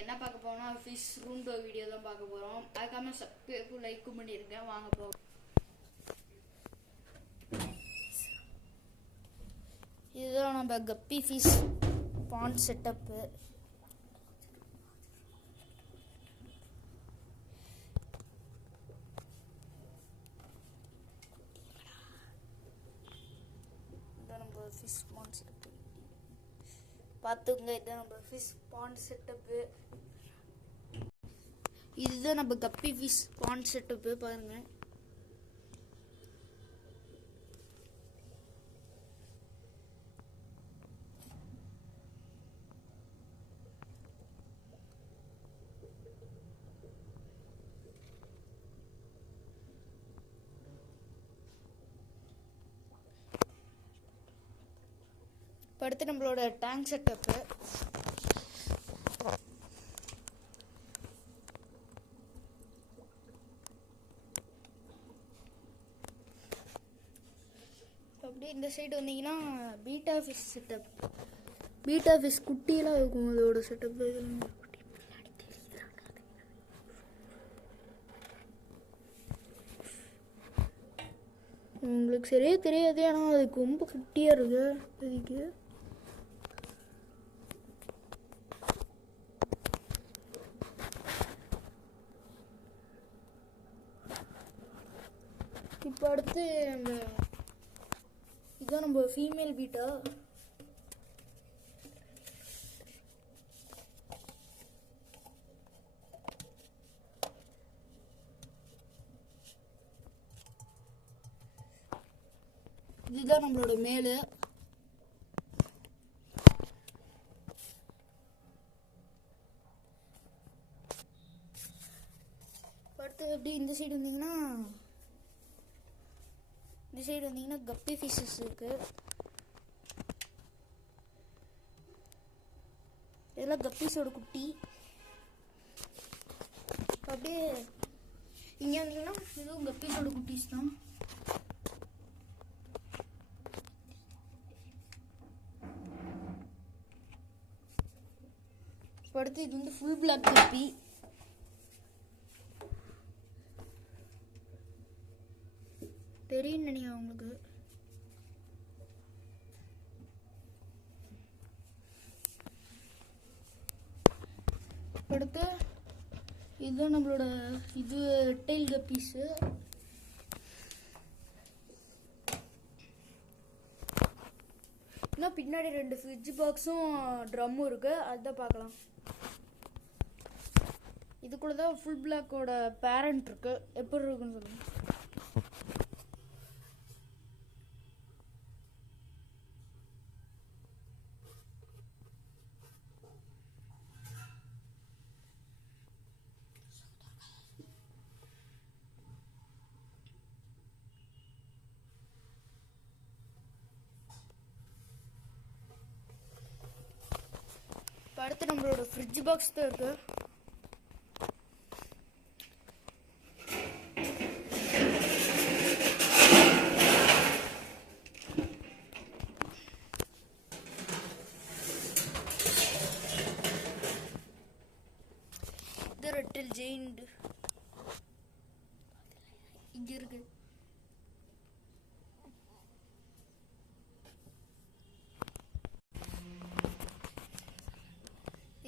என்ன பார்க்க போறோம்னா ஃபிஷ் ரூம் டூர் வீடியோ தான் பார்க்க போறோம். அதுக்காக சப்ஸ்கிரைப் லைக் பண்ணிருங்க. வாங்க போலாம். இதுதான் நம்ம கப்பி ஃபிஷ் பாண்ட் செட்டப். இதான் நம்ம ஃபிஷ் பாண்ட் செட்டப். பார்த்துங்க, இதுதான் நம்ம ஃபிஷ் பாண்ட் செட்டப்பு. இதுதான் நம்ம கப்பி ஃபிஷ் பாண்ட் செட்டப்பு. பாருங்க, அடுத்து நம்மளோட டேங்க் செட்டப்பு. அப்படியே இந்த சைடு வந்தீங்கன்னா beta fish setup. Beta fish குட்டியெல்லாம் இருக்கும். அதோட செட்டப் உங்களுக்கு சரியா தெரியாது, ஆனால் அதுக்கு ரொம்ப குட்டியாக இருக்கு. அதுக்கு இப்போ அடுத்து இதுதான் நம்ம ஃபீமேல் பீட்டா. இதுதான் நம்மளோட மேலு. அடுத்து எப்படி இந்த சைடு வந்தீங்கன்னா கப்பி ஃபிஷஸ் இருக்கு. இதெல்லாம் கப்பீஸோட குட்டி. அப்படியே இங்கே வந்தீங்கன்னா இதுவும் கப்பீஸோட குட்டீஸ் தான். அடுத்து இது வந்து ஃபுல் பிளாக் கப்பி. தெரியும் நினைக்கிறேன் உங்களுக்கு. அடுத்து இதுதான் நம்மளோட இது டெயில் கப்பீஸு. இன்னும் பின்னாடி 2 ஃப்ரிட்ஜ் பாக்ஸும் ட்ரம்மும் இருக்கு. அதுதான் பார்க்கலாம். இதுக்குள்ளதான் ஃபுல் பிளாக்கோட பேரண்ட் இருக்கு. எப்படி இருக்குன்னு சொல்லுங்க. அடுத்து நம்மளோட ஃப்ரிட்ஜ் பாக்ஸ் தான் இருக்கு. இது ரெட்டில் ஜெயிண்ட் இங்க இருக்கு.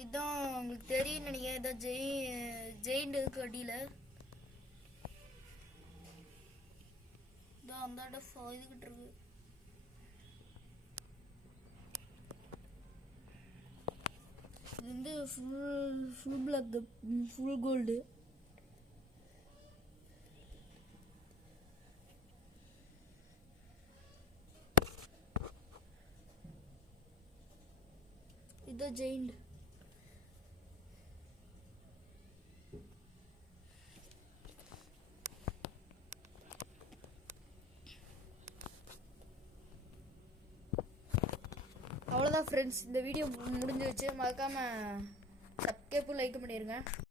இதான் உங்களுக்கு தெரியும் நினைக்கிறேன். இதான் ஜெயிண்ட் இருக்கு அடியில. இதான் அந்த இதுகிட்ட இருக்கு. இது வந்து ஃபுல் பிளாக், ஃபுல் கோல்டு. இதான் ஜெயிண்ட். அவ்வளோதான் ஃப்ரெண்ட்ஸ், இந்த வீடியோ முடிஞ்சிருச்சு. மறக்காம சப்ஸ்கிரைப் லைக் பண்ணிடுங்க.